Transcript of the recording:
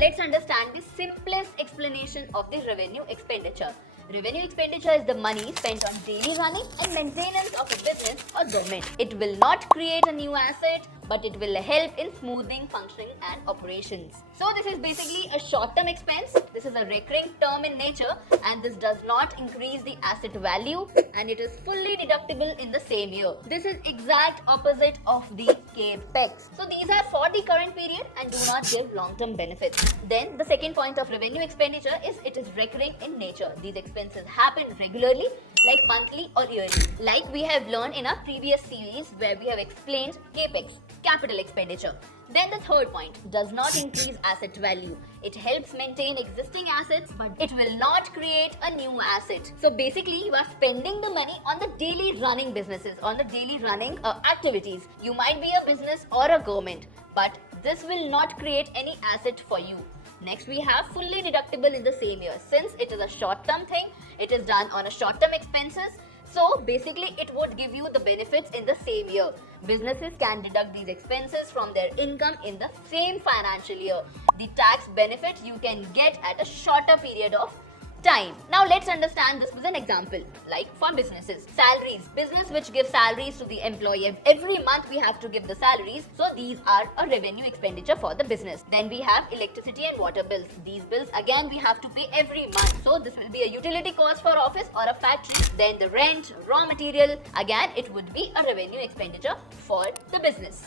let's understand the simplest explanation of the revenue expenditure. Revenue expenditure is the money spent on daily running and maintenance of a business or domain. It will not create a new asset, but it will help in smoothing functioning and operations. So this is basically a short-term expense. This is a recurring term in nature, and this does not increase the asset value, and it is fully deductible in the same year. This is exact opposite of the capex. So these are for the current period and do not give long-term benefits. Then the second point of revenue expenditure is it is recurring in nature. These expenses happen regularly, like monthly or yearly, like we have learned in our previous series where we have explained capex, capital expenditure. Then the third point does not increase asset value. It helps maintain existing assets, but it will not create a new asset. So basically, you are spending the money on the daily running businesses, on the daily running activities. You might be a business or a government, but this will not create any asset for you. Next, we have fully deductible in the same year. Since it is a short-term thing, it is done on a short-term expenses. So basically, it would give you the benefits in the same year. Businesses can deduct these expenses from their income in the same financial year. The tax benefit you can get at a shorter period of time. Now let's understand this with an example, like for businesses. Salaries. Business which gives salaries to the employee. Every month we have to give the salaries. So these are a revenue expenditure for the business. Then we have electricity and water bills. These bills again we have to pay every month. So this will be a utility cost for office or a factory. Then the rent, raw material, again it would be a revenue expenditure for the business.